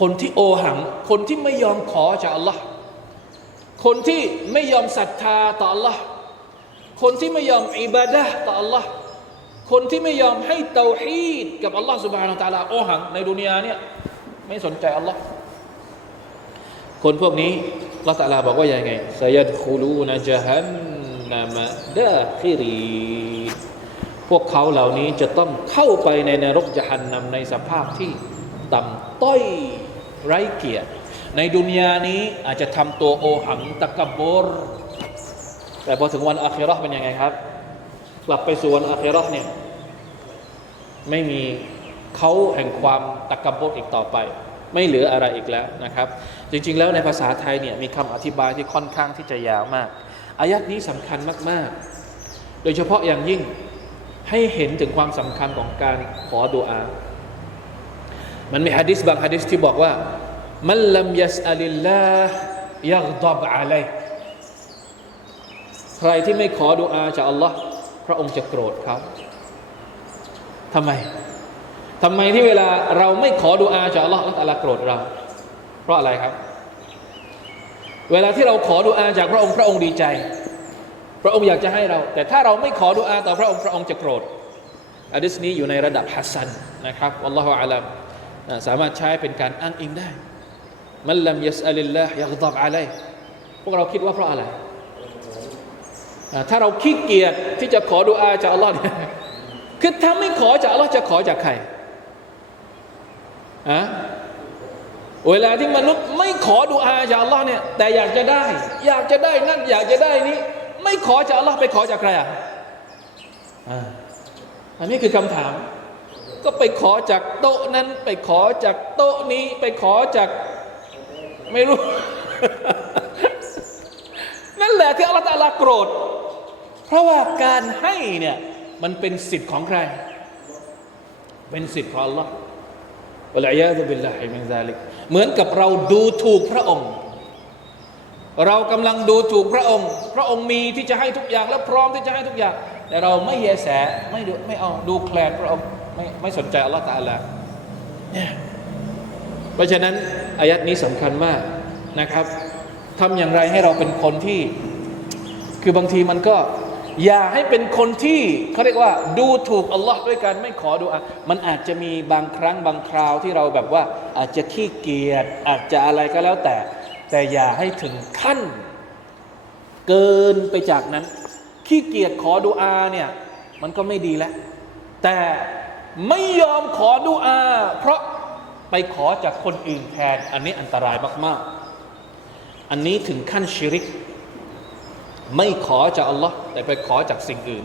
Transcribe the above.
คนที่โอหัง คนที่ไม่ยอมขอจากอัลลอฮ์คนที่ไม่ยอมศรัทธาต่ออัลลอฮ์คนที่ไม่ยอมอิบาดะห์ต่ออัลลอฮ์คนที่ไม่ยอมให้เตาฮีดกับอัลลอฮ์สุบฮานาอัลตะอาลาโอหังในดุนยาเนี่ยไม่สนใจอัลลอฮ์คนพวกนี้ลลอฮ์ตะอาลาบอกว่ายังไงสยัดคูลูนจฮันนามะดาคิรีพวกเขาเหล่านี้จะต้องเข้าไปในนรกจหันนำในสภาพที่ ต่ำต้อยไร้เกียรติ ในดุนยานี้อาจจะทำตัวโอหังตะกบรแต่พอถึงวันอาคิราเป็นยังไงครับ กลับไปสู่วันอาคิราเนี่ยไม่มีเขาแห่งความตะกบบรอีกต่อไป ไม่เหลืออะไรอีกแล้วนะครับ จริง ๆ แล้วในภาษาไทยเนี่ยมีคำอธิบายที่ค่อนข้างที่จะยาวมากอายัดนี้สำคัญมาก ๆ โดยเฉพาะอย่างยิ่งให้เห็นถึงความสำคัญของการขอดุอา มันมีฮะดิษบางฮะดิษที่บอกว่ามันลัมยัสอัลิลลาห์ยักดับอะลัยห์ใครที่ไม่ขอดุอาจากอัลลอฮ์พระองค์จะโกรธเขาทำไมทำไมที่เวลาเราไม่ขอดุอาจากอัลลอฮ์อัลลอฮ์ตะอาลาโกรธเรา เพราะอะไรครับ เวลาที่เราขอดุอาจากพระองค์พระองค์ดีใจ พระองค์อยากจะให้เรา แต่ถ้าเราไม่ขอดุอาต่อพระองค์พระองค์จะโกรธอะดิษนี้อยู่ในระดับฮัสซันนะครับอัลลอฮฺอาลัมอ่า สามารถใช้เป็นการอ้างอิงได้ มันลัมยัสอัลิลลาฮ์ยักดับอะลัยห์พวกเราคิดว่าเพราะอะไร ถ้าเราขี้เกียจที่จะขอดุอาจากอัลลอฮ์เนี่ยคือถ้าไม่ขอจากอัลลอฮ์จะขอจากใครอะเวลาที่มนุษย์ไม่ขอดุอาจากอัลลอฮ์เนี่ยแต่อยากจะได้ อยากจะได้นั่นอยากจะได้นี้ ไม่ขอจากอัลลอฮ์ไปขอจากใครอะอันนี้คือคำถาม ก็ไปขอจากโต๊ะนั้น ไปขอจากโต๊ะนี้ ไปขอจากไม่รู้ นั่นแหละที่อัลลอฮฺตาลาโกรธ เพราะว่าการให้เนี่ยมันเป็นสิทธิ์ของใคร เป็นสิทธิ์ของอัลลอฮ์วะลัยยาซุบิลลาฮิมินซาลิกเหมือนกับเราดูถูกพระองค์ เรากำลังดูถูกพระองค์ พระองค์มีที่จะให้ทุกอย่างและพร้อมที่จะให้ทุกอย่าง แต่เราไม่แยแสไม่ดูไม่เอาดูแคลนพระองค์ ไม่ไม่สนใจอัลลอฮฺตะอาลาเนี่ยเพราะฉะนั้นอายัดนี้สำคัญมากนะครับทำอย่างไรให้เราเป็นคนที่ คือบางทีมันก็ อย่าให้เป็นคนที่เขาเรียกว่า ดูถูกอัลลอฮ์ด้วยการไม่ขอดูอามันอาจจะมีบางครั้งบางคราวที่เราแบบว่า อาจจะขี้เกียจอาจจะอะไรก็แล้วแต่ แต่อย่าให้ถึงขั้น เกินไปจากนั้น ขี้เกียจขอดูอาเนี่ย มันก็ไม่ดีแล้ว แต่ ไม่ยอมขอดูอา เพราะไปขอจากคนอื่นแทน อันนี้อันตรายมาก ๆ อันนี้ถึงขั้นชิริก ไม่ขอจากอัลลอฮ์แต่ไปขอจากสิ่งอื่น